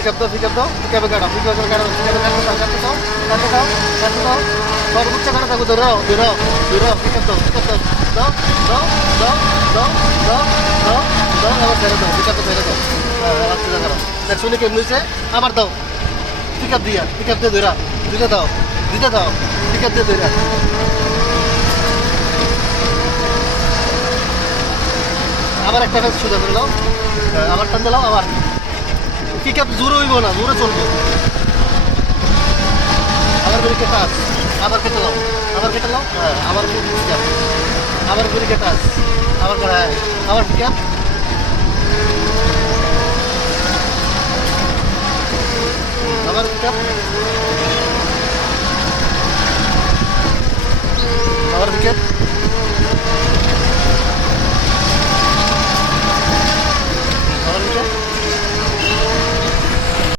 pickup দাও পিকআপে কাটো পিকআপে কাটো পিকআপে কাটতে দাও বড় বুচ্চা কাটা থাকো ধরো পিকআপ দাও দাও দাও দাও দাও দাও দাও দাও আবার ছেড়ে দাও পিকআপে ছেড়ে দাও আস্তে করো দেখছো নি কেমন হয়েছে আবার দাও পিকআপ দিয়ে ধরা দুইটা দাও পিকআপ দিয়ে ধরা আবার একটা ফেস সোজা করে দাও আবার টান দিলাও আবার পিকআপ জোরে হইব না জোরে চলবে আবার ব্রেকে টাচ আবার কেটে দাও হ্যাঁ আবার পিকআপ আবার ব্রেকে টাচ আবার হ্যাঁ আবার পিকআপ আবার পিকআপ আবার পিকআপ